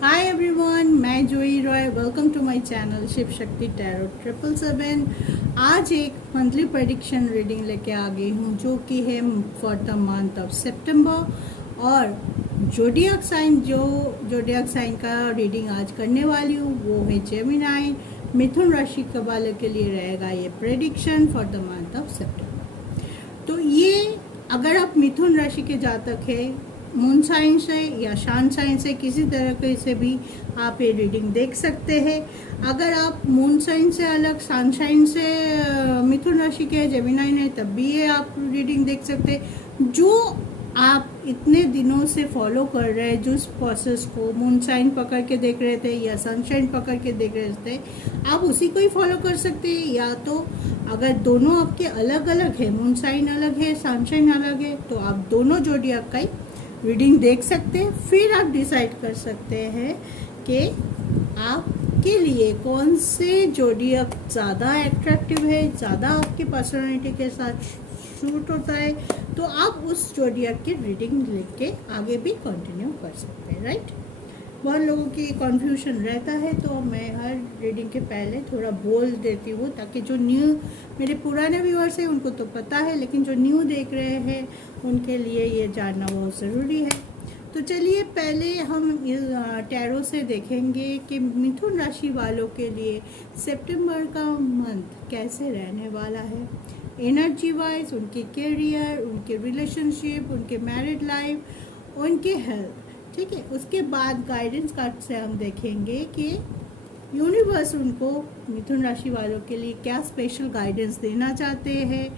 हाय everyone, मैं Joyee Roy. Welcome to my channel Shiv Shakti tarot 777। आज एक मंथली प्रेडिक्शन रीडिंग लेके आ गई हूँ जो कि है फॉर द मंथ ऑफ सितंबर। और जोडियक साइन का रीडिंग आज करने वाली हूँ वो है जेमिनाई। मिथुन राशि के वालों के लिए रहेगा ये prediction for the month of September. तो ये अगर आप मिथुन राशि के जातक है, मून साइन से या शन साइन से किसी तरह से भी आप ये रीडिंग देख सकते हैं। अगर आप मून साइन से अलग सन साइन से मिथुन राशि के जेमिनाई है तब भी ये आप रीडिंग देख सकते हैं। जो आप इतने दिनों से फॉलो कर रहे हैं, जिस प्रोसेस को मून साइन पकड़ के देख रहे थे या सनशाइन पकड़ के देख रहे थे, आप उसी को ही फॉलो कर सकते हैं। या तो अगर दोनों आपके अलग अलग है, मून साइन अलग है सनशाइन अलग है, तो आप दोनों जोडियाक का ही रीडिंग देख सकते हैं। फिर आप डिसाइड कर सकते हैं कि आपके लिए कौन से जोडियाक ज़्यादा एट्रैक्टिव है, ज़्यादा आपकी पर्सनालिटी के साथ शूट होता है, तो आप उस जोडियाक की रीडिंग लेके आगे भी कंटिन्यू कर सकते हैं। राइट। बहुत लोगों की कन्फ्यूजन रहता है, तो मैं हर रीडिंग के पहले थोड़ा बोल देती हूँ ताकि जो न्यू मेरे पुराने व्यूअर्स हैं उनको तो पता है, लेकिन जो न्यू देख रहे हैं उनके लिए ये जानना बहुत ज़रूरी है। तो चलिए पहले हम टैरो से देखेंगे कि मिथुन राशि वालों के लिए सितंबर का मंथ कैसे रहने वाला है। एनर्जी वाइज, उनके करियर, उनके रिलेशनशिप, उनके मैरिड लाइफ, उनके हेल्थ। ठीक है, उसके बाद गाइडेंस कार्ड से हम देखेंगे कि यूनिवर्स उनको मिथुन राशि वालों के लिए क्या स्पेशल गाइडेंस देना चाहते हैं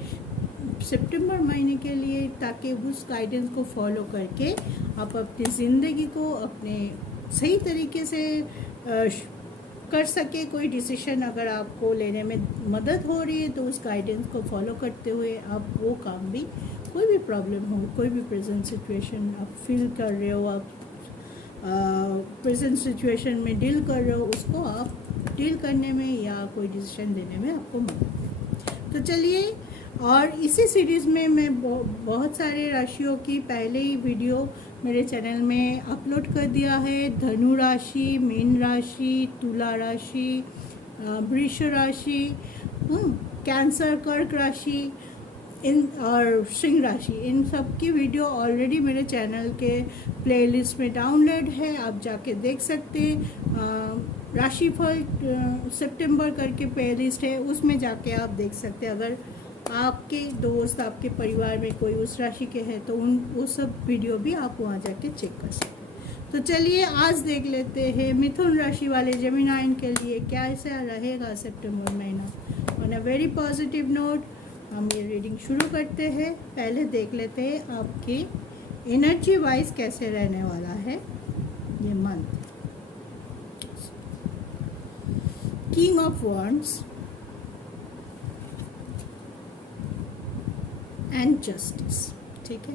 सितंबर महीने के लिए, ताकि उस गाइडेंस को फॉलो करके आप अपनी ज़िंदगी को अपने सही तरीके से कर सके। कोई डिसीजन अगर आपको लेने में मदद हो रही है तो उस गाइडेंस को फॉलो करते हुए आप वो काम भी, कोई भी प्रॉब्लम हो, कोई भी प्रेजेंट सिचुएशन आप फील कर रहे हो, आप प्रेजेंट सिचुएशन में डील कर रहे हो, उसको आप डील करने में या कोई डिसीजन लेने में आपको मदद। तो चलिए, और इसी सीरीज़ में मैं बहुत सारे राशियों की पहले ही वीडियो मेरे चैनल में अपलोड कर दिया है। धनु राशि, मीन राशि, तुला राशि, वृष राशि, कैंसर, कर्क राशि इन और सिंह राशि, इन सब की वीडियो ऑलरेडी मेरे चैनल के प्लेलिस्ट में डाउनलोड है, आप जाके देख सकते हैं। राशिफल सितंबर करके प्लेलिस्ट है, उसमें जाके आप देख सकते हैं। अगर आपके दोस्त, आपके परिवार में कोई उस राशि के हैं तो वो सब वीडियो भी आप वहाँ जाके चेक कर सकते हैं। तो चलिए आज देख लेते हैं मिथुन राशि वाले जेमिनाइन के लिए क्या ऐसा रहेगा सितंबर महीना। On a very positive note हम ये रीडिंग शुरू करते हैं। पहले देख लेते हैं आपकी एनर्जी वाइज कैसे रहने वाला है ये month. King of wands and justice. ठीक है,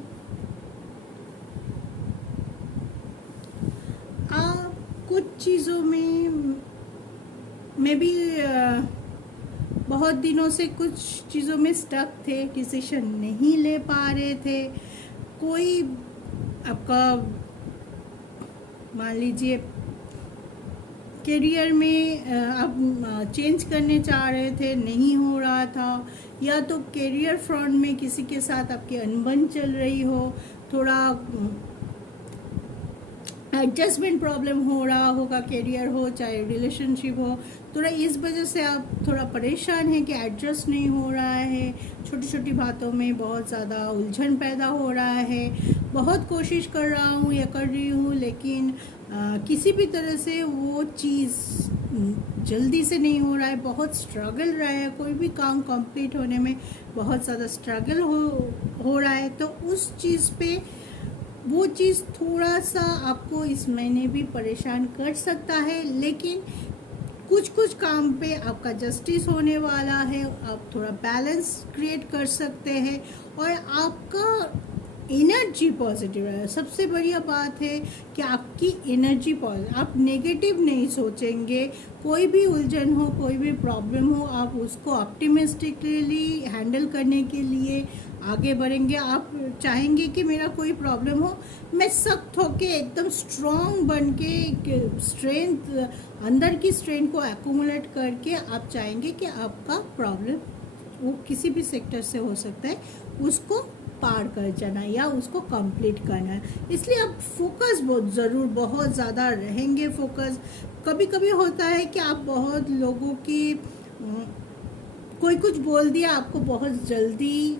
आप कुछ चीज़ों में भी बहुत दिनों से कुछ चीज़ों में स्टक थे, डिसीजन नहीं ले पा रहे थे। कोई आपका मान लीजिए करियर में आप चेंज करने चाह रहे थे, नहीं हो रहा था, या तो करियर फ्रंट में किसी के साथ आपकी अनबन चल रही हो, थोड़ा एडजस्टमेंट प्रॉब्लम हो रहा होगा, करियर हो चाहे रिलेशनशिप हो, थोड़ा इस वजह से आप थोड़ा परेशान हैं कि एडजस्ट नहीं हो रहा है। छोटी छोटी बातों में बहुत ज़्यादा उलझन पैदा हो रहा है। बहुत कोशिश कर रहा हूँ या कर रही हूँ, लेकिन किसी भी तरह से वो चीज़ जल्दी से नहीं हो रहा है। बहुत स्ट्रगल रहा है, कोई भी काम कंप्लीट होने में बहुत ज़्यादा स्ट्रगल हो रहा है। तो उस चीज़ पे वो चीज़ थोड़ा सा आपको इस महीने भी परेशान कर सकता है, लेकिन कुछ काम पे आपका जस्टिस होने वाला है। आप थोड़ा बैलेंस क्रिएट कर सकते हैं और आपका एनर्जी पॉजिटिव है। सबसे बढ़िया बात है कि आपकी एनर्जी पॉजिटिव, आप नेगेटिव नहीं सोचेंगे। कोई भी उलझन हो, कोई भी प्रॉब्लम हो, आप उसको ऑप्टिमिस्टिकली हैंडल करने के लिए आगे बढ़ेंगे। आप चाहेंगे कि मेरा कोई प्रॉब्लम हो, मैं सख्त होके एकदम स्ट्रॉन्ग बन के स्ट्रेंथ, अंदर की स्ट्रेंथ को एक्यूमुलेट करके आप चाहेंगे कि आपका प्रॉब्लम वो किसी भी सेक्टर से हो सकता है, उसको पार कर जाना या उसको कंप्लीट करना है। इसलिए आप फोकस बहुत ज़्यादा रहेंगे। फोकस कभी कभी होता है कि आप बहुत लोगों की कोई कुछ बोल दिया, आपको बहुत जल्दी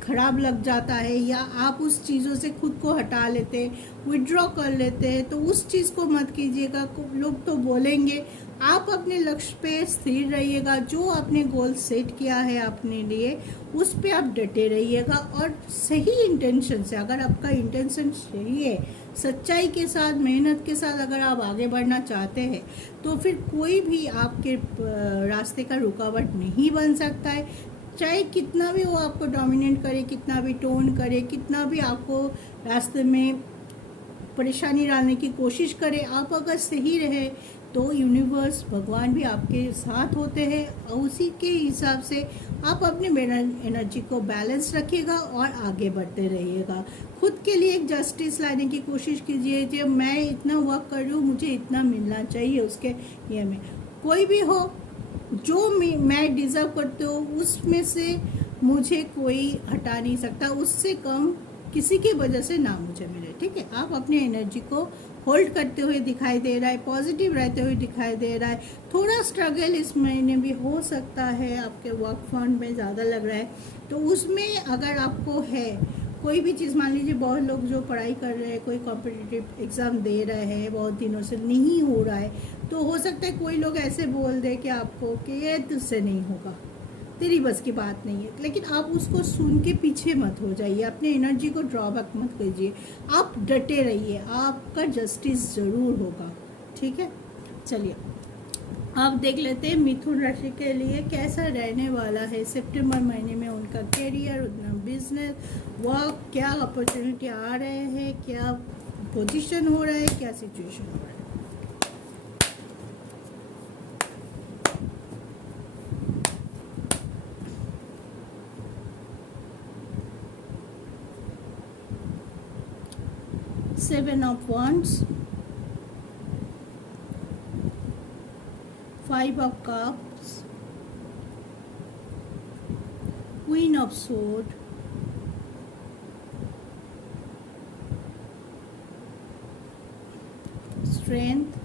खराब लग जाता है, या आप उस चीज़ों से खुद को हटा लेते, विड्रॉ कर लेते हैं। तो उस चीज़ को मत कीजिएगा। लोग तो बोलेंगे, आप अपने लक्ष्य पे स्थिर रहिएगा। जो आपने गोल सेट किया है अपने लिए, उस पे आप डटे रहिएगा और सही इंटेंशन से, अगर आपका इंटेंशन सही है, सच्चाई के साथ, मेहनत के साथ अगर आप आगे बढ़ना चाहते हैं, तो फिर कोई भी आपके रास्ते का रुकावट नहीं बन सकता है। चाहे कितना भी वो आपको डोमिनेट करे, कितना भी टोन करे, कितना भी आपको रास्ते में परेशानी डालने की कोशिश करे, आप अगर सही रहे तो यूनिवर्स, भगवान भी आपके साथ होते हैं। और उसी के हिसाब से आप अपने एनर्जी को बैलेंस रखिएगा और आगे बढ़ते रहिएगा। खुद के लिए एक जस्टिस लाने की कोशिश कीजिए। जब मैं इतना वर्क कर रही हूँ, मुझे इतना मिलना चाहिए उसके ये में। कोई भी हो, जो मैं डिज़र्व करती हूँ उसमें से मुझे कोई हटा नहीं सकता, उससे कम किसी की वजह से ना मुझे मिले। ठीक है, आप अपने एनर्जी को होल्ड करते हुए दिखाई दे रहा है, पॉजिटिव रहते हुए दिखाई दे रहा है। थोड़ा स्ट्रगल इस महीने भी हो सकता है, आपके वर्क फंड में ज़्यादा लग रहा है, तो उसमें अगर आपको है कोई भी चीज़, मान लीजिए बहुत लोग जो पढ़ाई कर रहे हैं, कोई कॉम्पिटिटिव एग्ज़ाम दे रहे हैं, बहुत दिनों से नहीं हो रहा है, तो हो सकता है कोई लोग ऐसे बोल दे कि आपको कि ये तुझसे नहीं होगा, तेरी बस की बात नहीं है। लेकिन आप उसको सुन के पीछे मत हो जाइए, अपने एनर्जी को ड्रॉबैक मत कीजिए, आप डटे रहिए, आपका जस्टिस ज़रूर होगा। ठीक है, चलिए आप देख लेते हैं मिथुन राशि के लिए कैसा रहने वाला है सितंबर महीने में। उनका करियर, उनका बिजनेस, वर्क, क्या अपॉर्चुनिटी आ रहे हैं, क्या पोजीशन हो रहा है, क्या सिचुएशन हो रहा है। Seven of Wands, Five of Cups, Queen of Swords, Strength,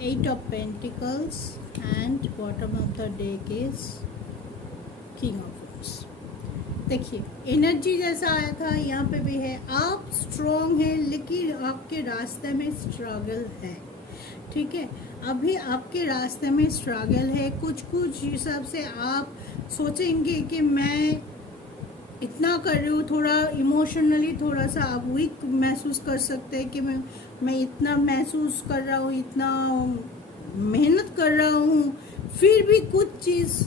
Eight of Pentacles, and bottom of the deck is King of Wands। देखिए, एनर्जी जैसा आया था यहाँ पे भी है। आप स्ट्रॉन्ग हैं, लेकिन आपके रास्ते में स्ट्रगल है। ठीक है, अभी आपके रास्ते में स्ट्रगल है। कुछ हिसाब से आप सोचेंगे कि मैं इतना कर रही हूँ, थोड़ा इमोशनली थोड़ा सा आप वीक महसूस कर सकते हैं कि मैं इतना महसूस कर रहा हूँ, इतना मेहनत कर रहा हूँ, फिर भी कुछ चीज़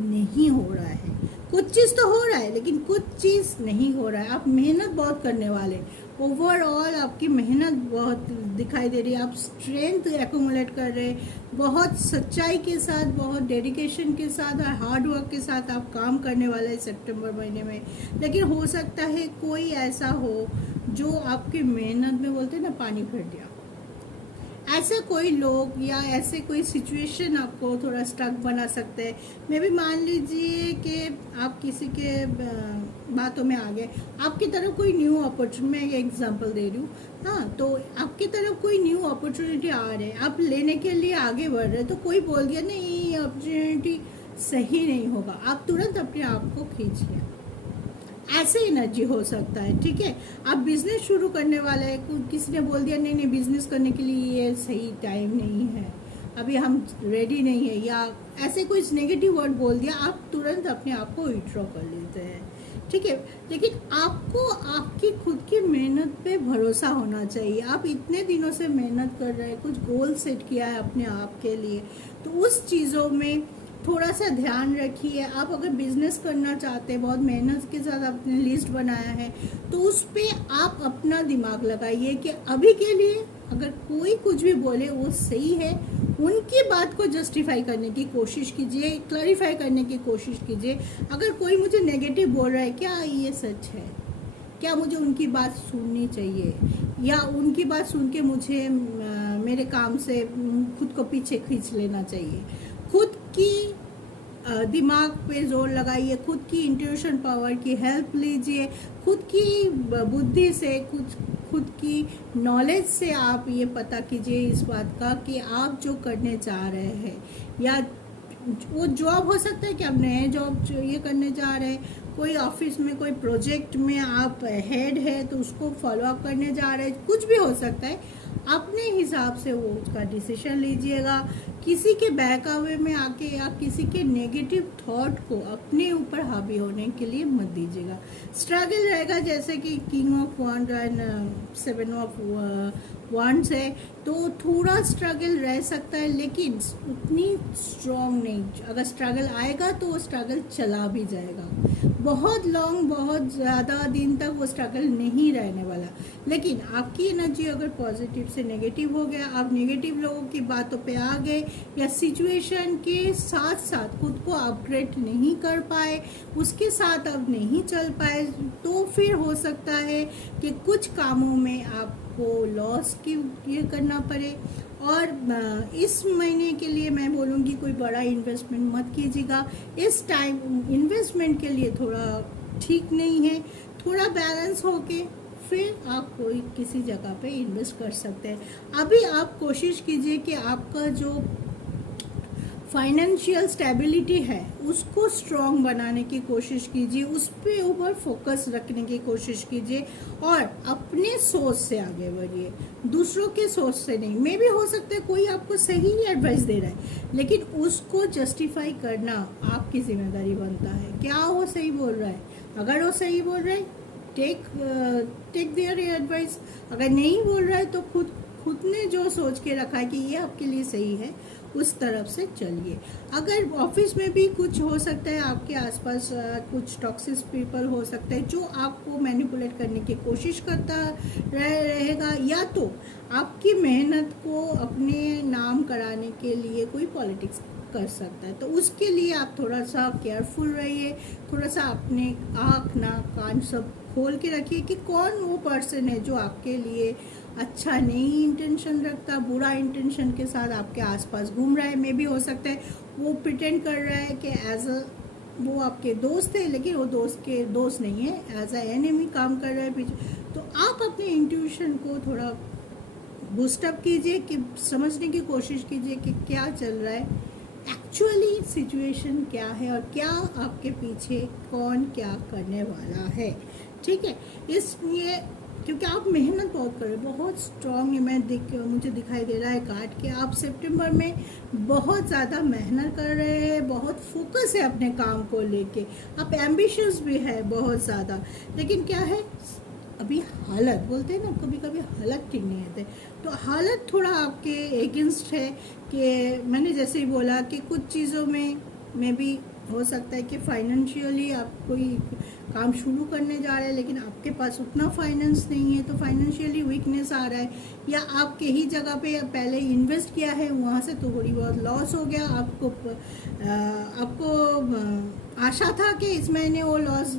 नहीं हो रहा है। कुछ चीज़ तो हो रहा है, लेकिन कुछ चीज़ नहीं हो रहा है। आप मेहनत बहुत करने वाले, ओवरऑल आपकी मेहनत बहुत दिखाई दे रही है। आप स्ट्रेंथ एक्यूमुलेट कर रहे हैं, बहुत सच्चाई के साथ, बहुत डेडिकेशन के साथ और हार्ड वर्क के साथ आप काम करने वाले हैं सितंबर महीने में। लेकिन हो सकता है कोई ऐसा हो जो आपकी मेहनत में, बोलते हैं ना, पानी भर दिया। ऐसे कोई लोग या ऐसे कोई सिचुएशन आपको थोड़ा स्टक बना सकते हैं। मे भी मान लीजिए कि आप किसी के बातों में आ गए, आपकी तरफ कोई न्यू अपॉर्चुनिटी, मैं एग्जांपल दे रही हूँ, हाँ, तो आपकी तरफ कोई न्यू अपॉर्चुनिटी आ रहे हैं, आप लेने के लिए आगे बढ़ रहे हैं, तो कोई बोल दिया नहीं ये अपॉर्चुनिटी सही नहीं होगा, आप तुरंत अपने आप को खींच लिया। ऐसे एनर्जी हो सकता है। ठीक है, आप बिजनेस शुरू करने वाले हैं, किसी ने बोल दिया नहीं बिजनेस करने के लिए ये सही टाइम नहीं है, अभी हम रेडी नहीं है, या ऐसे कोई नेगेटिव वर्ड बोल दिया, आप तुरंत अपने आप को विड्रॉ कर लेते हैं। ठीक है, लेकिन आपको आपकी खुद की मेहनत पे भरोसा होना चाहिए। आप इतने दिनों से मेहनत कर रहे हैं, कुछ गोल सेट किया है अपने आप के लिए, तो उस चीज़ों में थोड़ा सा ध्यान रखिए। आप अगर बिजनेस करना चाहते हैं, बहुत मेहनत के साथ आपने लिस्ट बनाया है, तो उस पर आप अपना दिमाग लगाइए कि अभी के लिए अगर कोई कुछ भी बोले वो सही है, उनकी बात को जस्टिफाई करने की कोशिश कीजिए, क्लैरिफाई करने की कोशिश कीजिए। अगर कोई मुझे नेगेटिव बोल रहा है, क्या ये सच है? क्या मुझे उनकी बात सुननी चाहिए, या उनकी बात सुन के मुझे मेरे काम से खुद को पीछे खींच लेना चाहिए? खुद की दिमाग पे जोर लगाइए, खुद की इंट्यूशन पावर की हेल्प लीजिए, खुद की बुद्धि से, खुद की नॉलेज से आप ये पता कीजिए इस बात का कि आप जो करने चाह रहे हैं, या वो जॉब हो सकता है कि आप नए जॉब ये करने जा रहे हैं, कोई ऑफिस में कोई प्रोजेक्ट में आप हेड है तो उसको फॉलो अप करने जा रहे हैं, कुछ भी हो सकता है। अपने हिसाब से वो उसका डिसीजन लीजिएगा। किसी के बहकावे में आके या किसी के नेगेटिव थॉट को अपने ऊपर हावी होने के लिए मत दीजिएगा। स्ट्रगल रहेगा, जैसे कि king of wand and 7 of wands है, तो थोड़ा स्ट्रगल रह सकता है, लेकिन उतनी स्ट्रॉन्ग नहीं। अगर स्ट्रगल आएगा तो वो स्ट्रगल चला भी जाएगा, बहुत लॉन्ग, बहुत ज़्यादा दिन तक वो स्ट्रगल नहीं रहने वाला। लेकिन आपकी एनर्जी अगर पॉजिटिव से नेगेटिव हो गया, आप नेगेटिव लोगों की बातों पे आ गए, या सिचुएशन के साथ साथ खुद को अपग्रेड नहीं कर पाए, उसके साथ अब नहीं चल पाए, तो फिर हो सकता है कि कुछ कामों में आपको लॉस की ये करना पड़े। और इस महीने के लिए मैं बोलूँगी कोई बड़ा इन्वेस्टमेंट मत कीजिएगा। इस टाइम इन्वेस्टमेंट के लिए थोड़ा ठीक नहीं है। थोड़ा बैलेंस होके फिर आप कोई किसी जगह पे इन्वेस्ट कर सकते हैं। अभी आप कोशिश कीजिए कि आपका जो फाइनेंशियल स्टेबिलिटी है उसको स्ट्रॉन्ग बनाने की कोशिश कीजिए, उस पे ऊपर फोकस रखने की कोशिश कीजिए, और अपने सोच से आगे बढ़िए, दूसरों के सोच से नहीं। मे भी हो सकता है कोई आपको सही एडवाइस दे रहा है, लेकिन उसको जस्टिफाई करना आपकी जिम्मेदारी बनता है। क्या वो सही बोल रहा है? अगर वो सही बोल रहा है, टेक देयर एडवाइस। अगर नहीं बोल रहा है तो खुद ने जो सोच के रखा है कि ये आपके लिए सही है, उस तरफ से चलिए। अगर ऑफिस में भी कुछ हो सकता है, आपके आसपास कुछ टॉक्सिक पीपल हो सकते हैं जो आपको मैनिपुलेट करने की कोशिश करता रहेगा, या तो आपकी मेहनत को अपने नाम कराने के लिए कोई पॉलिटिक्स कर सकता है, तो उसके लिए आप थोड़ा सा केयरफुल रहिए। थोड़ा सा अपने आँख नाक कान सब खोल के रखिए कि कौन वो पर्सन है जो आपके लिए अच्छा नहीं इंटेंशन रखता, बुरा इंटेंशन के साथ आपके आसपास घूम रहा है। मे भी हो सकता है वो प्रिटेंड कर रहा है कि वो आपके दोस्त है, लेकिन वो दोस्त नहीं है, एज अ एनिमी काम कर रहा है पीछे। तो आप अपने इंट्यूशन को थोड़ा बूस्टअप कीजिए, कि समझने की कोशिश कीजिए कि क्या चल रहा है, एक्चुअली सिचुएशन क्या है, और क्या आपके पीछे कौन क्या करने वाला है। ठीक है, इसलिए क्योंकि आप मेहनत बहुत कर रहे हैं, बहुत स्ट्रॉन्ग है, मुझे दिखाई दे रहा है कार्ड कि आप सितंबर में बहुत ज़्यादा मेहनत कर रहे हैं, बहुत फोकस है अपने काम को लेके, आप एम्बिशियस भी है बहुत ज़्यादा। लेकिन क्या है, अभी हालत बोलते हैं ना, कभी कभी हालत ठीक नहीं होते, तो हालत थोड़ा आपके अगेंस्ट है। कि मैंने जैसे ही बोला कि कुछ चीज़ों में भी हो सकता है कि फाइनेंशियली आप कोई काम शुरू करने जा रहे हैं, लेकिन आपके पास उतना फाइनेंस नहीं है, तो फाइनेंशियली वीकनेस आ रहा है, या आप कहीं जगह पे पहले इन्वेस्ट किया है, वहाँ से थोड़ी बहुत लॉस हो गया। आपको आशा था कि इस महीने वो लॉस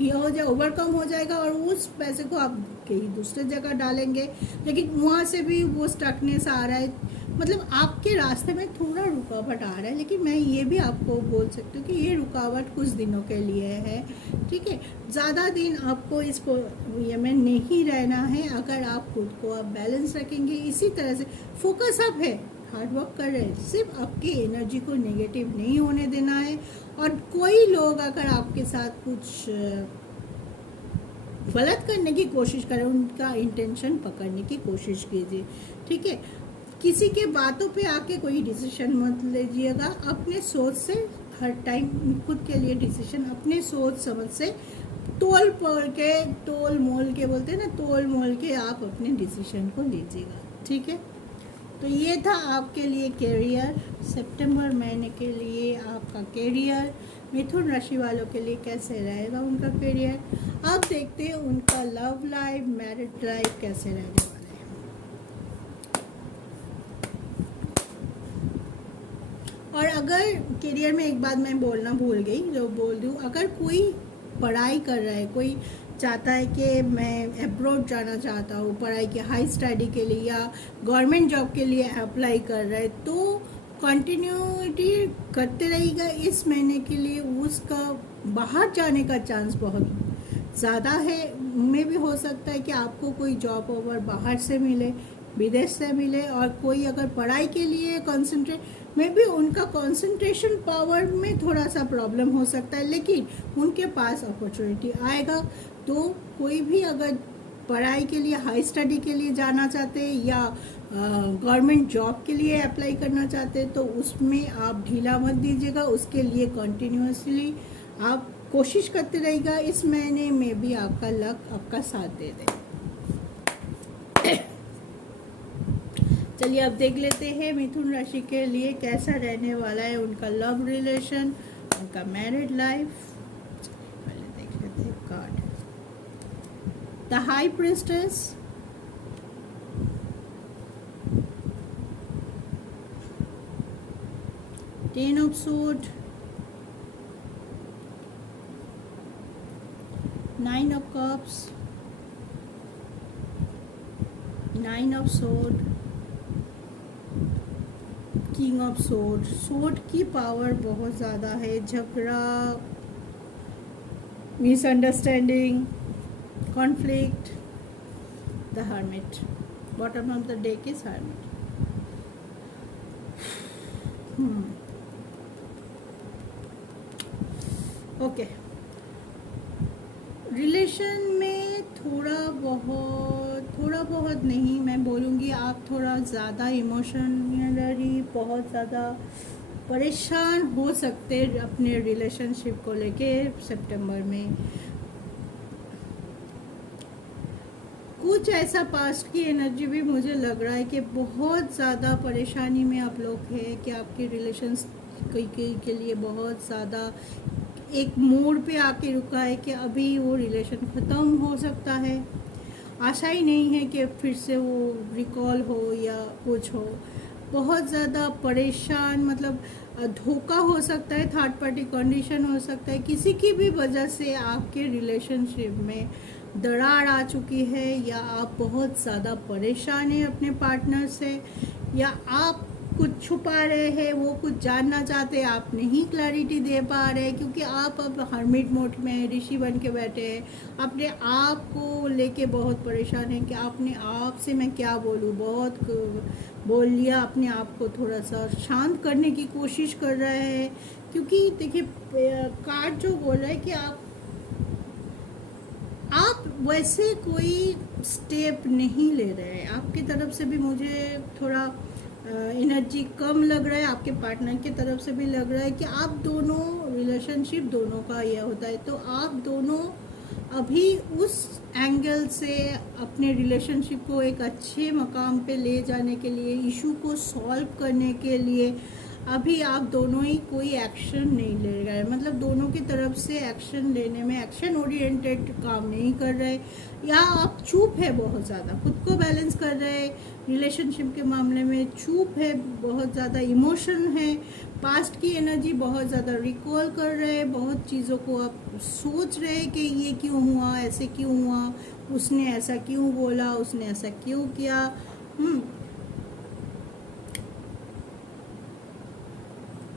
ये हो जाए, ओवरकम हो जाएगा, और उस पैसे को आप कहीं दूसरे जगह डालेंगे, लेकिन वहाँ से भी वो स्टकनेस आ रहा है। मतलब आपके रास्ते में थोड़ा रुकावट आ रहा है, लेकिन मैं ये भी आपको बोल सकती हूँ कि ये रुकावट कुछ दिनों के लिए है। ठीक है, ज़्यादा दिन आपको ये में नहीं रहना है। अगर आप खुद को आप बैलेंस रखेंगे, इसी तरह से फोकस अप है, हार्ड वर्क कर रहे हैं, सिर्फ आपकी एनर्जी को नेगेटिव नहीं होने देना है। और कोई लोग अगर आपके साथ कुछ गलत करने की कोशिश करें, उनका इंटेंशन पकड़ने की कोशिश कीजिए। ठीक है, किसी के बातों पे आके कोई डिसीजन मत लीजिएगा। अपने सोच से हर टाइम खुद के लिए डिसीजन अपने सोच समझ से तोल मोल के बोलते हैं ना, तोल मोल के आप अपने डिसीजन को लीजिएगा। ठीक है, तो ये था आपके लिए कैरियर, सितंबर महीने के लिए आपका कैरियर। मिथुन राशि वालों के लिए कैसे रहेगा उनका कैरियर। अब देखते हैं उनका लव लाइफ, मैरिड लाइफ कैसे रहने वाला है। और अगर करियर में एक बात मैं बोलना भूल गई, जो बोल दूँ, अगर कोई पढ़ाई कर रहा है, कोई चाहता है कि मैं अब्रॉड जाना चाहता हूँ पढ़ाई के हाई स्टडी के लिए या गवर्नमेंट जॉब के लिए अप्लाई कर रहा है, तो कंटिन्यूटी करते रहेगा इस महीने के लिए, उसका बाहर जाने का चांस बहुत ज़्यादा है। में भी हो सकता है कि आपको कोई जॉब ऑफर बाहर से मिले, विदेश से मिले, और कोई अगर पढ़ाई के लिए कंसंट्रेट में भी उनका कंसंट्रेशन पावर में थोड़ा सा प्रॉब्लम हो सकता है, लेकिन उनके पास अपॉर्चुनिटी आएगा। तो कोई भी अगर पढ़ाई के लिए हाई स्टडी के लिए जाना चाहते हैं या गवर्नमेंट जॉब के लिए अप्लाई करना चाहते हैं, तो उसमें आप ढीला मत दीजिएगा, उसके लिए कंटिन्यूसली आप कोशिश करते रहेगा। इस महीने में भी आपका लक आपका साथ दे दे। चलिए अब देख लेते हैं मिथुन राशि के लिए कैसा रहने वाला है उनका लव रिलेशन, उनका मैरिड लाइफ। पहले देख लेते हैं card, the high priestess, ten of sword, nine of cups, nine of sword, king of sword. Sword की पावर बहुत ज़्यादा है, झगड़ा, misunderstanding, conflict, the hermit, bottom of the deck is hermit. Okay, relation में थोड़ा बहुत नहीं, मैं बोलूँगी आप थोड़ा ज़्यादा इमोशनली बहुत ज़्यादा परेशान हो सकते हैं अपने रिलेशनशिप को लेके सितंबर में। कुछ ऐसा पास्ट की एनर्जी भी मुझे लग रहा है कि बहुत ज़्यादा परेशानी में आप लोग हैं, कि आपके रिलेशंस के लिए बहुत ज़्यादा एक मोड़ पे आके रुका है कि अभी वो रिलेशन ख़त्म हो सकता है। आशा ही नहीं है कि फिर से वो रिकॉल हो या कुछ हो। बहुत ज़्यादा परेशान, मतलब धोखा हो सकता है, थर्ड पार्टी कंडीशन हो सकता है, किसी की भी वजह से आपके रिलेशनशिप में दरार आ चुकी है, या आप बहुत ज़्यादा परेशान हैं अपने पार्टनर से, या आप कुछ छुपा रहे हैं, वो कुछ जानना चाहते हैं, आप नहीं क्लैरिटी दे पा रहे, क्योंकि आप अब हर्मिट मोड में ऋषि बन के बैठे हैं। अपने आप को लेके बहुत परेशान हैं कि अपने आप से मैं क्या बोलूँ, बहुत बोल लिया, अपने आप को थोड़ा सा शांत करने की कोशिश कर रहे हैं। क्योंकि देखिए कार्ड जो बोल रहा है कि आप वैसे कोई स्टेप नहीं ले रहे हैं, आपकी तरफ से भी मुझे थोड़ा एनर्जी कम लग रहा है, आपके पार्टनर की तरफ से भी लग रहा है कि आप दोनों रिलेशनशिप दोनों का यह होता है, तो आप दोनों अभी उस एंगल से अपने रिलेशनशिप को एक अच्छे मकाम पे ले जाने के लिए, इशू को सॉल्व करने के लिए अभी आप दोनों ही कोई एक्शन नहीं ले रहे, मतलब दोनों की तरफ से एक्शन लेने में एक्शन ओरिएंटेड काम नहीं कर रहे, या आप चुप है, बहुत ज़्यादा खुद को बैलेंस कर रहे, रिलेशनशिप के मामले में चुप है, बहुत ज़्यादा इमोशन है, पास्ट की एनर्जी बहुत ज़्यादा रिकॉल कर रहे, बहुत चीज़ों को आप सोच रहे कि ये क्यों हुआ, ऐसे क्यों हुआ, उसने ऐसा क्यों बोला, उसने ऐसा क्यों किया।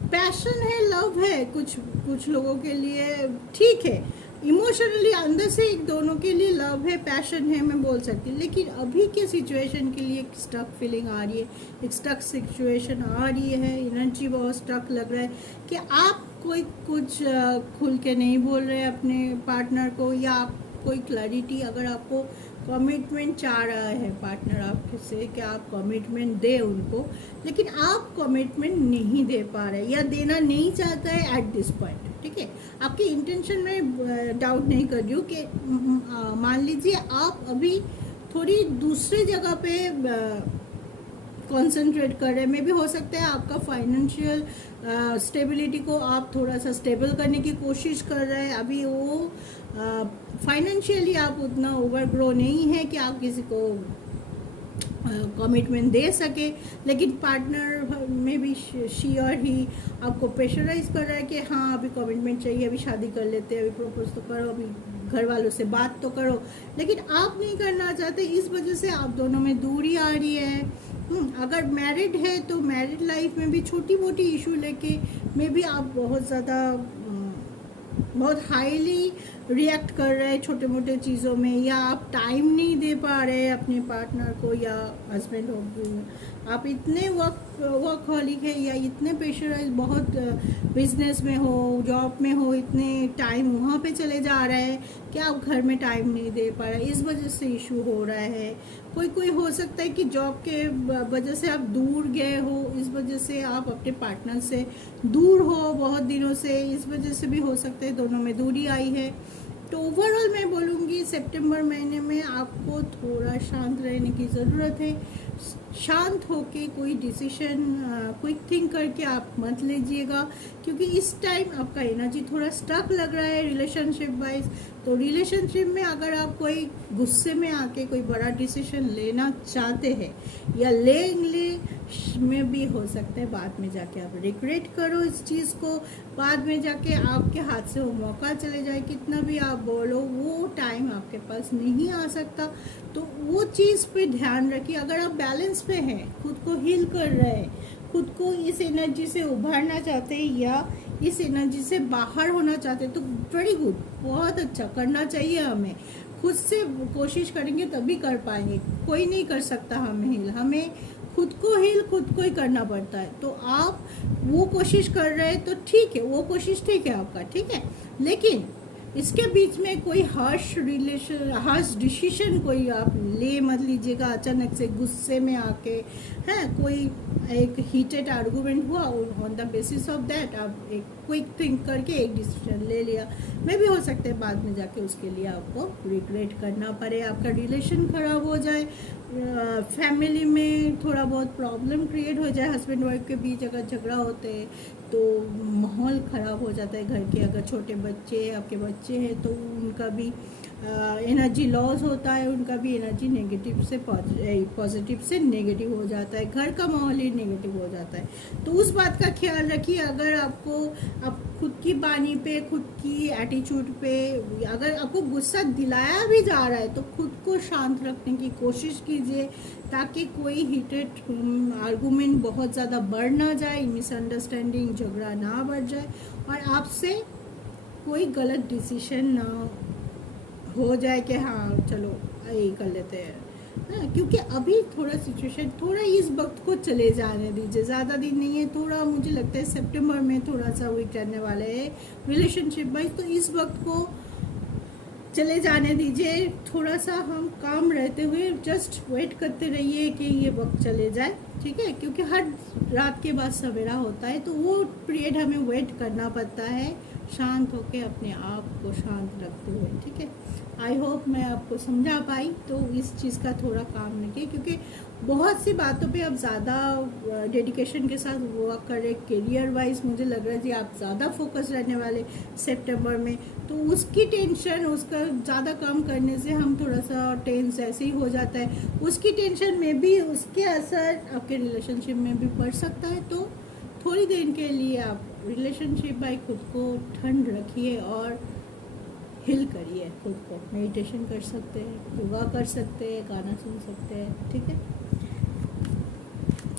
पैशन है, लव है, कुछ लोगों के लिए ठीक है, इमोशनली अंदर से एक दोनों के लिए लव है, पैशन है, मैं बोल सकती हूँ, लेकिन अभी के सिचुएशन के लिए एक स्टक फीलिंग आ रही है, एक स्टक सिचुएशन आ रही है, एनर्जी बहुत स्टक लग रहा है कि आप कोई कुछ खुल के नहीं बोल रहे अपने पार्टनर को, या आप कोई क्लैरिटी, अगर आपको कमिटमेंट चाह रहा है पार्टनर आपसे कि आप कमिटमेंट दे उनको, लेकिन आप कमिटमेंट नहीं दे पा रहे या देना नहीं चाहता है एट दिस पॉइंट, ठीक है। आपकी इंटेंशन में डाउट नहीं कर रही हूँ कि मान लीजिए आप अभी थोड़ी दूसरी जगह पे कंसंट्रेट कर रहे हैं, मे भी हो सकता है आपका फाइनेंशियल स्टेबिलिटी को आप थोड़ा सा स्टेबल करने की कोशिश कर रहे हैं, अभी वो फाइनेंशियली आप उतना ओवरग्रो नहीं है कि आप किसी को कमिटमेंट दे सके, लेकिन पार्टनर में भी शी और ही आपको प्रेशराइज कर रहा है कि हाँ अभी कमिटमेंट चाहिए, अभी शादी कर लेते हैं, अभी प्रपोज तो करो, अभी घर वालों से बात तो करो, लेकिन आप नहीं करना चाहते। इस वजह से आप दोनों में दूरी आ रही है। अगर मैरिड है तो मैरिड लाइफ में भी छोटी मोटी इशू लेके मे बी आप बहुत ज़्यादा बहुत हाईली रिएक्ट कर रहे हैं छोटे मोटे चीज़ों में, या आप टाइम नहीं दे पा रहे हैं अपने पार्टनर को या हस्बैंड हो, आप इतने वर्कहॉलिक है या इतने प्रेशराइज बहुत बिजनेस में हो, जॉब में हो, इतने टाइम वहाँ पे चले जा रहे हैं कि आप घर में टाइम नहीं दे पा रहे, इस वजह से इशू हो रहा है। कोई हो सकता है कि जॉब के वजह से आप दूर गए हो, इस वजह से आप अपने पार्टनर से दूर हो बहुत दिनों से, इस वजह से भी हो सकता है दोनों में दूरी आई है। तो ओवरऑल मैं बोलूँगी सितंबर महीने में आपको थोड़ा शांत रहने की ज़रूरत है। शांत होके कोई डिसीजन क्विक थिंक करके आप मत लीजिएगा, क्योंकि इस टाइम आपका एनर्जी थोड़ा स्टक लग रहा है रिलेशनशिप वाइज। तो रिलेशनशिप में अगर आप कोई गुस्से में आके कोई बड़ा डिसीजन लेना चाहते हैं या लेंगे में भी हो सकता है बाद में जाके आप रिग्रेट करो इस चीज़ को, बाद में जाके आपके हाथ से वो मौका चले जाए, कितना भी आप बोलो वो टाइम आपके पास नहीं आ सकता। तो वो चीज़ पे ध्यान रखिए। अगर आप बैलेंस पे हैं, खुद को हील कर रहे हैं, खुद को इस एनर्जी से उभरना चाहते हैं या इस एनर्जी से बाहर होना चाहते हैं, तो वेरी गुड, बहुत अच्छा करना चाहिए। हमें खुद से कोशिश करेंगे तभी कर पाएंगे, कोई नहीं कर सकता हमें हील, हमें खुद को हील खुद को ही करना पड़ता है। तो आप वो कोशिश कर रहे हैं तो ठीक है, वो कोशिश ठीक है आपका, ठीक है, लेकिन इसके बीच में कोई हार्श डिसीजन कोई आप ले मत लीजिएगा अचानक से गुस्से में आके। हैं कोई एक हीटेड आर्गूमेंट हुआ, on the basis of that आप एक क्विक थिंक करके एक डिसीजन ले लिया, मे भी हो सकता है बाद में जाके उसके लिए आपको रिग्रेट करना पड़े, आपका रिलेशन खराब हो जाए, फैमिली में थोड़ा बहुत प्रॉब्लम क्रिएट हो जाए, हस्बैंड वाइफ के बीच अगर झगड़ा होते हैं तो माहौल ख़राब हो जाता है घर के। अगर छोटे बच्चे आपके बच्चे हैं तो उनका भी एनर्जी लॉस होता है, उनका भी एनर्जी नेगेटिव से पॉजिटिव से नेगेटिव हो जाता है, घर का माहौल ही नेगेटिव हो जाता है। तो उस बात का ख्याल रखिए। अगर आप खुद की बानी पे, खुद की एटीट्यूड पे अगर आपको गुस्सा दिलाया भी जा रहा है तो खुद को शांत रखने की कोशिश कीजिए, ताकि कोई हीटेड आर्गूमेंट बहुत ज़्यादा बढ़ ना जाए, मिसअंडरस्टैंडिंग झगड़ा ना बढ़ जाए और आपसे कोई गलत डिसीजन ना हो जाए कि हाँ चलो यही कर लेते हैं। हाँ, क्योंकि अभी थोड़ा सिचुएशन थोड़ा इस वक्त को चले जाने दीजिए, ज़्यादा दिन नहीं है, थोड़ा मुझे लगता है सितंबर में थोड़ा सा वीक रहने वाले हैं रिलेशनशिप वाइज, तो इस वक्त को चले जाने दीजिए। थोड़ा सा हम काम रहते हुए जस्ट वेट करते रहिए कि ये वक्त चले जाए, ठीक है, क्योंकि हर रात के बाद सवेरा होता है, तो वो पीरियड हमें वेट करना पड़ता है शांत होके, अपने आप को शांत रखते हुए, ठीक है। आई होप मैं आपको समझा पाई। तो इस चीज़ का थोड़ा काम रखिए, क्योंकि बहुत सी बातों पे आप ज़्यादा डेडिकेशन के साथ वर्क करें, करियर वाइज मुझे लग रहा है कि आप ज़्यादा फोकस रहने वाले सितंबर में, तो उसकी टेंशन, उसका ज़्यादा काम करने से हम थोड़ा सा टेंस ऐसे ही हो जाता है, उसकी टेंशन में भी उसके असर आपके रिलेशनशिप में भी पड़ सकता है। तो थोड़ी देर के लिए आप रिलेशनशिप बाय खुद को ठंड रखिए और हिल करिए खुद को, मेडिटेशन कर सकते हैं, योगा कर सकते हैं, गाना सुन सकते हैं, ठीक है।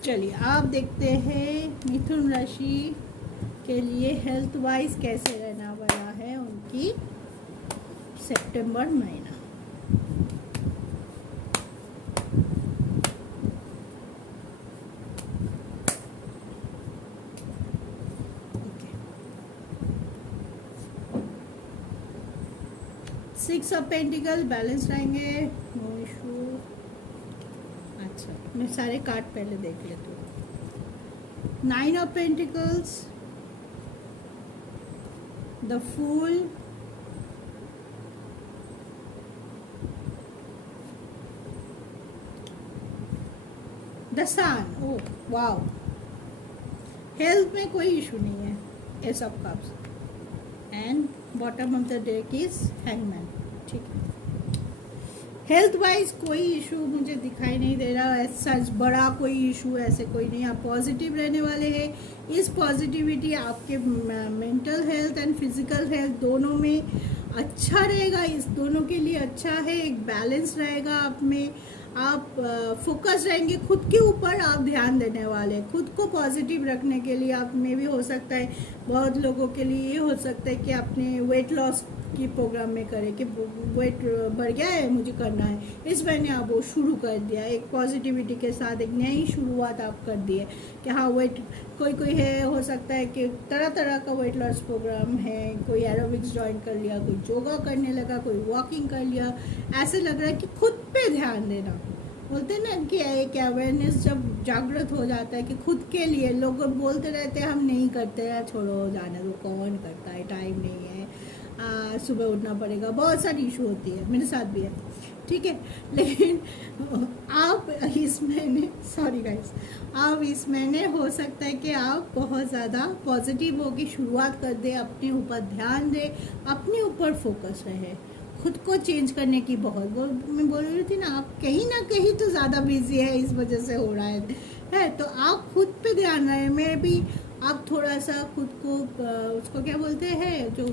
चलिए आप देखते हैं मिथुन राशि के लिए हेल्थ वाइज कैसे रहना वाला है उनकी सितंबर महीना। सिक्स ऑफ पेंटिकल बैलेंस रहेंगे, नो इशू। अच्छा मैं सारे कार्ड पहले देख लेती हूँ। Nine of pentacles, the fool, the sun. Oh wow, health में कोई इशू नहीं है, ace of cups, and bottom of the deck is hangman, ठीक है। हेल्थ वाइज कोई इशू मुझे दिखाई नहीं दे रहा, सच बड़ा कोई इशू ऐसे कोई नहीं। आप पॉजिटिव रहने वाले हैं। इस पॉजिटिविटी आपके mental health and physical health दोनों में अच्छा रहेगा, इस दोनों के लिए अच्छा है। एक बैलेंस रहेगा आप में, आप फोकस रहेंगे खुद के ऊपर, आप ध्यान देने वाले। खुद को पॉजिटिव रखने के लिए आप में भी हो सकता है, बहुत लोगों के लिए ये हो सकता है कि आपने वेट लॉस की प्रोग्राम में करें कि वेट बढ़ गया है, मुझे करना है, इस महीने आप वो शुरू कर दिया। एक पॉजिटिविटी के साथ एक नई शुरुआत आप कर दिए कि हाँ वेट, कोई है, हो सकता है कि तरह तरह का वेट लॉस प्रोग्राम है, कोई एरोबिक्स ज्वाइन कर लिया, कोई योगा करने लगा, कोई वॉकिंग कर लिया। ऐसे लग रहा है कि खुद पे ध्यान देना, बोलते हैं ना कि एक अवेयरनेस जब जागृत हो जाता है कि खुद के लिए। लोग बोलते रहते हैं हम नहीं करते हैं, छोड़ो जाने दो, कौन करता है, टाइम नहीं है, सुबह उठना पड़ेगा, बहुत सारी इशू होती है, मेरे साथ भी है, ठीक है। लेकिन आप इस महीने, सॉरी गाइस, आप इस महीने हो सकता है कि आप बहुत ज़्यादा पॉजिटिव हो के शुरुआत कर दें, अपने ऊपर ध्यान दें, अपने ऊपर फोकस रहे, खुद को चेंज करने की बहुत मैं बोल रही थी ना, आप कहीं ना कहीं तो ज़्यादा बिजी है, इस वजह से हो रहा है। तो आप खुद पे ध्यान रहे। मैं भी आप थोड़ा सा खुद को उसको क्या बोलते हैं, जो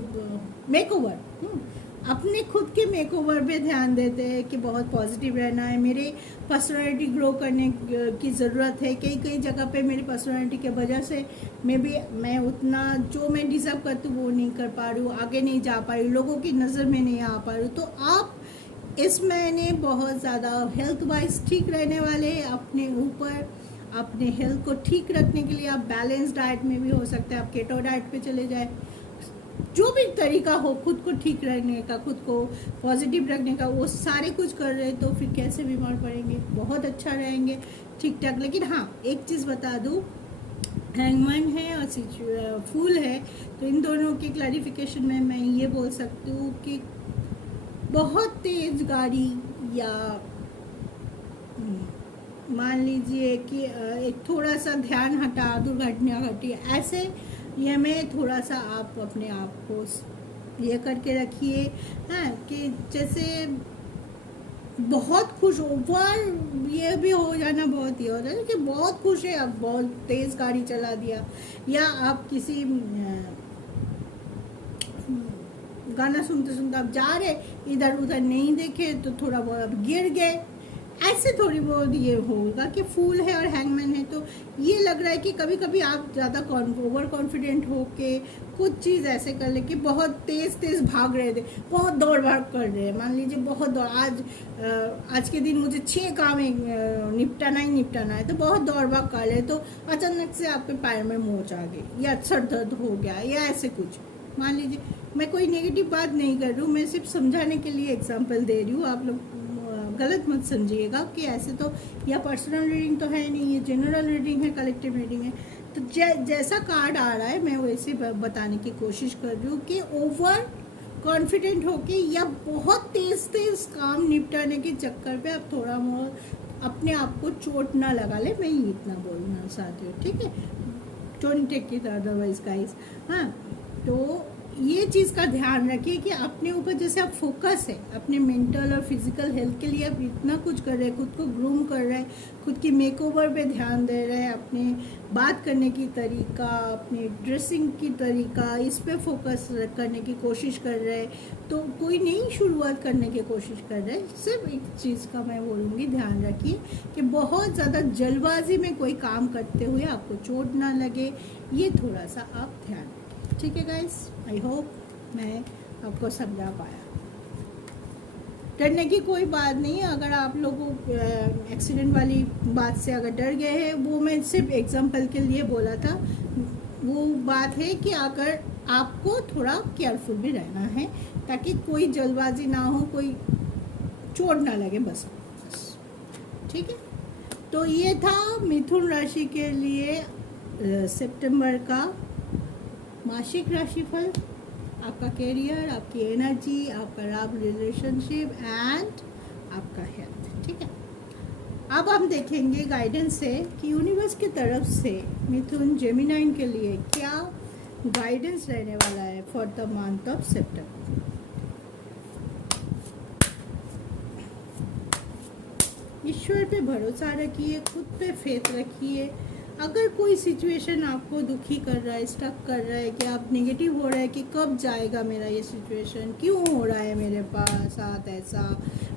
मेकओवर, अपने खुद के मेकओवर पे ध्यान देते हैं कि बहुत पॉजिटिव रहना है, मेरे पर्सनालिटी ग्रो करने की ज़रूरत है। कई कई जगह पे मेरी पर्सनालिटी के वजह से मैं उतना जो मैं डिज़र्व करती हूँ वो नहीं कर पा रही हूँ, आगे नहीं जा पा रही, लोगों की नज़र में नहीं आ पा रही हूँ। तो आप इस महीने बहुत ज़्यादा हेल्थ वाइज ठीक रहने वाले हैं। अपने ऊपर अपने हेल्थ को ठीक रखने के लिए आप बैलेंस डाइट में भी हो सकता है, आप केटो डाइट पे चले जाए, जो भी तरीका हो खुद को ठीक रखने का, खुद को पॉजिटिव रखने का, वो सारे कुछ कर रहे तो फिर कैसे बीमार पड़ेंगे, बहुत अच्छा रहेंगे, ठीक ठाक। लेकिन हाँ, एक चीज़ बता दूँ, हैंगमैन है और फूल है, तो इन दोनों की क्लैरिफिकेशन में मैं ये बोल सकती हूँ कि बहुत तेज गाड़ी या मान लीजिए कि एक थोड़ा सा ध्यान हटा, दुर्घटना घटी, ऐसे ये में थोड़ा सा आप अपने आप को ये करके रखिए, हाँ, कि जैसे बहुत खुश ओवर ये भी हो जाना बहुत ही होता है कि बहुत खुश है, अब बहुत तेज़ गाड़ी चला दिया, या आप किसी गाना सुनते सुनते आप जा रहे, इधर उधर नहीं देखे तो थोड़ा बहुत गिर गए, ऐसे थोड़ी बहुत ये होगा कि फूल है और हैंगमैन है। तो ये लग रहा है कि कभी कभी आप ज़्यादा ओवर कॉन्फिडेंट हो के कुछ चीज़ ऐसे कर ले कि बहुत तेज़ भाग रहे थे, बहुत दौड़ भाग कर रहे हैं, मान लीजिए बहुत दौड़, आज के दिन मुझे 6 काम निपटाना है, तो बहुत दौड़ भाग कर रहे, तो अचानक से आपके पैर में मोच आ गई या सर दर्द हो गया या ऐसे कुछ, मान लीजिए। मैं कोई नेगेटिव बात नहीं कर रही हूँ, मैं सिर्फ समझाने के लिए एग्जांपल दे रही हूँ, आप लोग गलत मत समझिएगा कि ऐसे तो, या पर्सनल रीडिंग तो है नहीं, ये जनरल रीडिंग है, कलेक्टिव रीडिंग है। तो जैसा कार्ड आ रहा है मैं वैसे बताने की कोशिश कर रही हूँ कि ओवर कॉन्फिडेंट होके या बहुत तेज़ काम निपटाने के चक्कर पे आप थोड़ा बहुत अपने आप को चोट ना लगा ले, मैं ये इतना बोलना चाहती हूँ, ठीक है। Don't take it otherwise guys, हाँ। तो ये चीज़ का ध्यान रखिए कि अपने ऊपर जैसे आप फोकस है, अपने मेंटल और फिजिकल हेल्थ के लिए आप इतना कुछ कर रहे हैं, खुद को ग्रूम कर रहे हैं, खुद की मेकओवर पे ध्यान दे रहे हैं, अपने बात करने की तरीका, अपने ड्रेसिंग की तरीका, इस पे फोकस करने की कोशिश कर रहे हैं। तो कोई नई शुरुआत करने की कोशिश कर रहे हैं। सिर्फ एक चीज़ का मैं बोलूँगी, ध्यान रखिए कि बहुत ज़्यादा जल्दबाजी में कोई काम करते हुए आपको चोट ना लगे, ये थोड़ा सा आप ध्यान रखें, ठीक है गाइस। आई होप मैं आपको समझा पाया। डरने की कोई बात नहीं है, अगर आप लोगों एक्सीडेंट वाली बात से अगर डर गए हैं, वो मैं सिर्फ एग्जांपल के लिए बोला था। वो बात है कि अगर आपको थोड़ा केयरफुल भी रहना है ताकि कोई जल्दबाजी ना हो, कोई चोट ना लगे, बस, ठीक है। तो ये था मिथुन राशि के लिए सितंबर का मासिक राशिफल, आपका करियर, आपकी एनर्जी, आपका लव रिलेशनशिप एंड आपका हेल्थ, ठीक है। अब हम देखेंगे गाइडेंस से कि यूनिवर्स की तरफ से मिथुन जेमिनाइन के लिए क्या गाइडेंस रहने वाला है फॉर द मंथ ऑफ सितंबर। ईश्वर पे भरोसा रखिए, खुद पे फेथ रखिए। अगर कोई सिचुएशन आपको दुखी कर रहा है, स्टक कर रहा है, कि आप नेगेटिव हो रहा है कि कब जाएगा मेरा ये सिचुएशन, क्यों हो रहा है मेरे पास साथ ऐसा,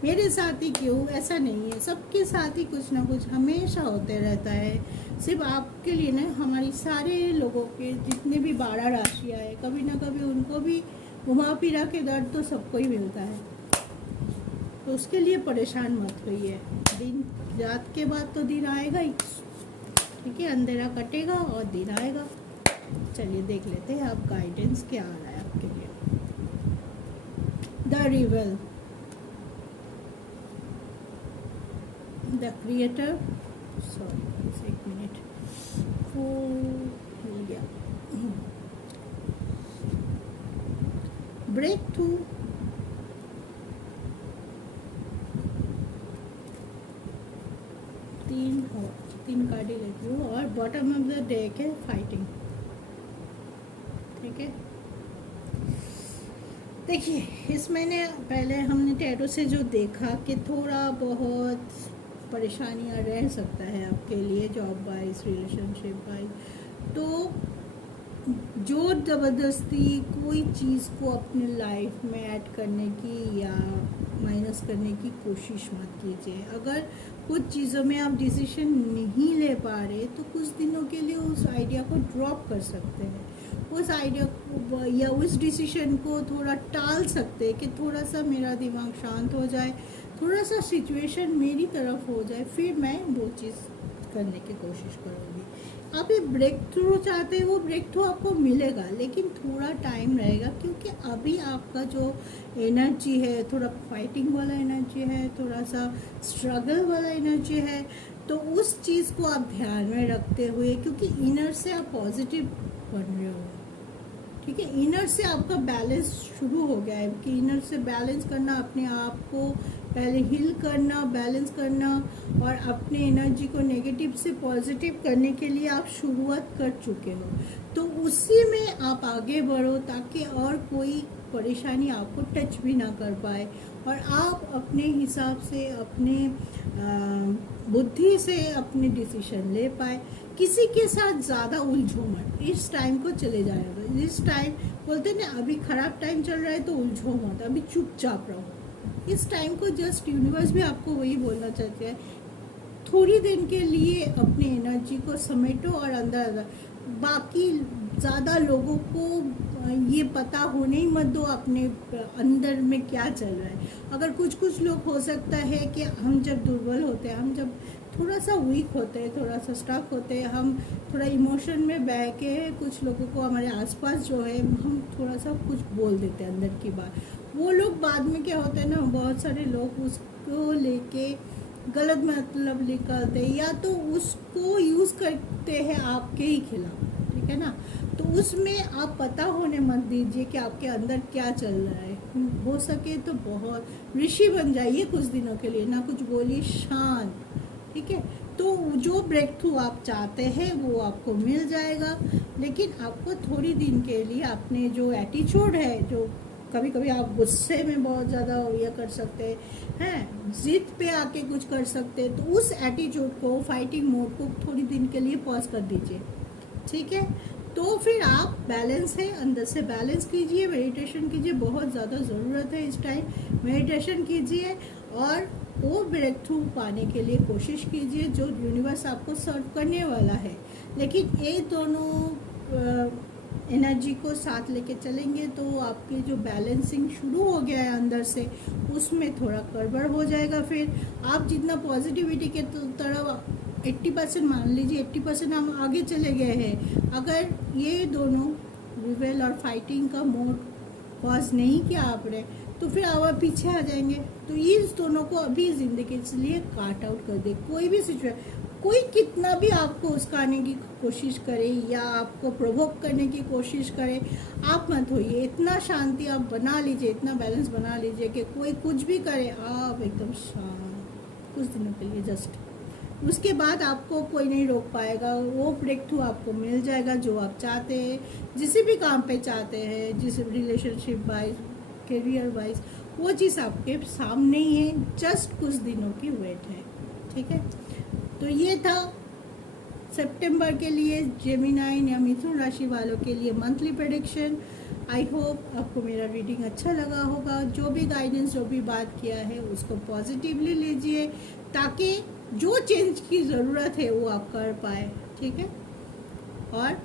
मेरे साथ ही क्यों, ऐसा नहीं है, सबके साथ ही कुछ ना कुछ हमेशा होते रहता है। सिर्फ आपके लिए ना, हमारी सारे लोगों के जितने भी 12 राशियाँ है, कभी ना कभी उनको भी घुमा फिरा के दर्द तो सबको ही मिलता है। तो उसके लिए परेशान मत होइए। दिन रात के बाद तो दिन आएगा ही, ठीक है, अंधेरा कटेगा और दिन आएगा। चलिए देख लेते हैं आप गाइडेंस क्या आ रहा है आपके लिए। द रिवेल, द क्रिएटर, सॉरी एक मिनट, ब्रेक थ्रू, तीन कार्ड ही लेती हूँ, और बॉटम ऑफ द डेक है फाइटिंग। ठीक है, देखिए इस महीने पहले हमने टैरो से जो देखा कि थोड़ा बहुत परेशानियाँ रह सकता है आपके लिए, जॉब वाइज, रिलेशनशिप वाइज। तो जोर ज़बरदस्ती कोई चीज़ को अपने लाइफ में ऐड करने की या माइनस करने की कोशिश मत कीजिए। अगर कुछ चीज़ों में आप डिसीजन नहीं ले पा रहे तो कुछ दिनों के लिए उस आइडिया को ड्रॉप कर सकते हैं, उस आइडिया को या उस डिसीजन को थोड़ा टाल सकते हैं कि थोड़ा सा मेरा दिमाग शांत हो जाए, थोड़ा सा सिचुएशन मेरी तरफ हो जाए, फिर मैं वो चीज़ करने की कोशिश करूँगी। आप ये ब्रेक थ्रू चाहते हैं, वो ब्रेक थ्रू आपको मिलेगा, लेकिन थोड़ा टाइम रहेगा, क्योंकि अभी आपका जो एनर्जी है थोड़ा फाइटिंग वाला एनर्जी है, थोड़ा सा स्ट्रगल वाला एनर्जी है। तो उस चीज़ को आप ध्यान में रखते हुए, क्योंकि इनर से आप पॉजिटिव बन रहे हो, ठीक है, इनर से आपका बैलेंस शुरू हो गया है कि इनर से बैलेंस करना, अपने आप को पहले हील करना, बैलेंस करना, और अपने एनर्जी को नेगेटिव से पॉजिटिव करने के लिए आप शुरुआत कर चुके हो। तो उसी में आप आगे बढ़ो ताकि और कोई परेशानी आपको टच भी ना कर पाए, और आप अपने हिसाब से, अपने बुद्धि से अपने डिसीजन ले पाए। किसी के साथ ज़्यादा उलझो मत, इस टाइम को चले जाएगा। इस टाइम बोलते हैं ना, अभी ख़राब टाइम चल रहा है तो उलझो मत, अभी चुपचाप रहो। इस टाइम को जस्ट यूनिवर्स भी आपको वही बोलना चाहते हैं, थोड़ी दिन के लिए अपनी एनर्जी को समेटो और अंदर, बाकी ज़्यादा लोगों को ये पता होने ही मत दो अपने अंदर में क्या चल रहा है। अगर कुछ लोग हो सकता है कि हम जब दुर्बल होते हैं, हम जब थोड़ा सा वीक होते हैं, थोड़ा सा स्टक होते हैं, हम थोड़ा इमोशन में बह के कुछ लोगों को हमारे आसपास जो है हम थोड़ा सा कुछ बोल देते हैं अंदर की बात। वो लोग बाद में क्या होता है ना, बहुत सारे लोग उसको लेके गलत मतलब निकालते हैं, या तो उसको यूज़ करते हैं आपके ही खिलाफ, ठीक है ना। तो उसमें आप पता होने मत दीजिए कि आपके अंदर क्या चल रहा है। हो सके तो बहुत ऋषि बन जाइए कुछ दिनों के लिए, ना कुछ बोलिए, शांत, ठीक है। तो जो ब्रेक थ्रू आप चाहते हैं वो आपको मिल जाएगा, लेकिन आपको थोड़ी दिन के लिए अपने जो एटीट्यूड है, जो कभी कभी आप गुस्से में बहुत ज़्यादा ये कर सकते हैं, जिद पे आके कुछ कर सकते हैं, तो उस एटीट्यूड को, फाइटिंग मोड को थोड़ी दिन के लिए पॉज कर दीजिए, ठीक है। तो फिर आप बैलेंस है, अंदर से बैलेंस कीजिए, मेडिटेशन कीजिए, बहुत ज़्यादा ज़रूरत है इस टाइम, मेडिटेशन कीजिए और वो ब्रेक थ्रू पाने के लिए कोशिश कीजिए जो यूनिवर्स आपको सर्व करने वाला है। लेकिन ये दोनों एनर्जी को साथ लेके चलेंगे तो आपकी जो बैलेंसिंग शुरू हो गया है अंदर से, उसमें थोड़ा गड़बड़ हो जाएगा। फिर आप जितना पॉजिटिविटी के तरफ 80% मान लीजिए, 80% हम आगे चले गए हैं। अगर ये दोनों रिवेल और फाइटिंग का मोड पॉज नहीं किया आपने, तो फिर आप पीछे आ जाएंगे। तो इस दोनों को अभी ज़िंदगी के लिए काट आउट कर दे। कोई भी सिचुएशन, कोई कितना भी आपको उस्काने की कोशिश करे या आपको प्रोवोक करने की कोशिश करे, आप मत होइए। इतना शांति आप बना लीजिए, इतना बैलेंस बना लीजिए कि कोई कुछ भी करे आप एकदम शांत कुछ दिनों के लिए जस्ट। उसके बाद आपको कोई नहीं रोक पाएगा। वो ब्रेक थ्रू आपको मिल जाएगा जो आप चाहते हैं, जिस भी काम पे चाहते हैं, जिस रिलेशनशिप वाइज, करियर वाइज, वो चीज़ आपके सामने ही है। जस्ट कुछ दिनों की वेट है, ठीक है, तो ये था सितंबर के लिए जेमिनाई या मिथुन राशि वालों के लिए मंथली प्रेडिक्शन। आई होप आपको मेरा रीडिंग अच्छा लगा होगा। जो भी गाइडेंस, जो भी बात किया है उसको पॉजिटिवली लीजिए, ताकि जो चेंज की ज़रूरत है वो आप कर पाए। ठीक है, और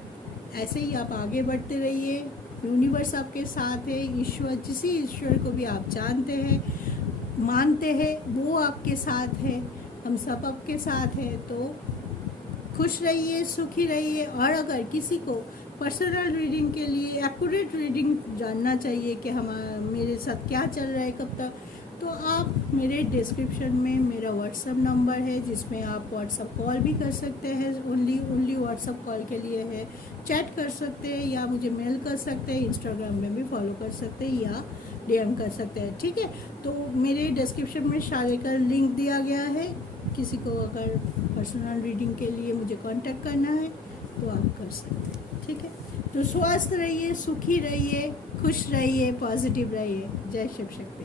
ऐसे ही आप आगे बढ़ते रहिए। यूनिवर्स आपके साथ है। ईश्वर, जिस ईश्वर को भी आप जानते हैं, मानते हैं, वो आपके साथ है। हम सब आपके साथ हैं। तो खुश रहिए, सुखी रहिए। और अगर किसी को पर्सनल रीडिंग के लिए एक्यूरेट रीडिंग जानना चाहिए कि मेरे साथ क्या चल रहा है, कब तक, तो आप मेरे डिस्क्रिप्शन में मेरा व्हाट्सअप नंबर है, जिसमें आप व्हाट्सअप कॉल भी कर सकते हैं। ओनली व्हाट्सअप कॉल के लिए है। चैट कर सकते हैं या मुझे मेल कर सकते हैं, इंस्टाग्राम में भी फॉलो कर सकते हैं या DM कर सकते हैं। ठीक है, तो मेरे डिस्क्रिप्शन में सारे का लिंक दिया गया है। किसी को अगर पर्सनल रीडिंग के लिए मुझे कांटेक्ट करना है तो आप कर सकते हैं। ठीक है, तो स्वस्थ रहिए, सुखी रहिए, खुश रहिए, पॉजिटिव रहिए। जय शिव शक्ति।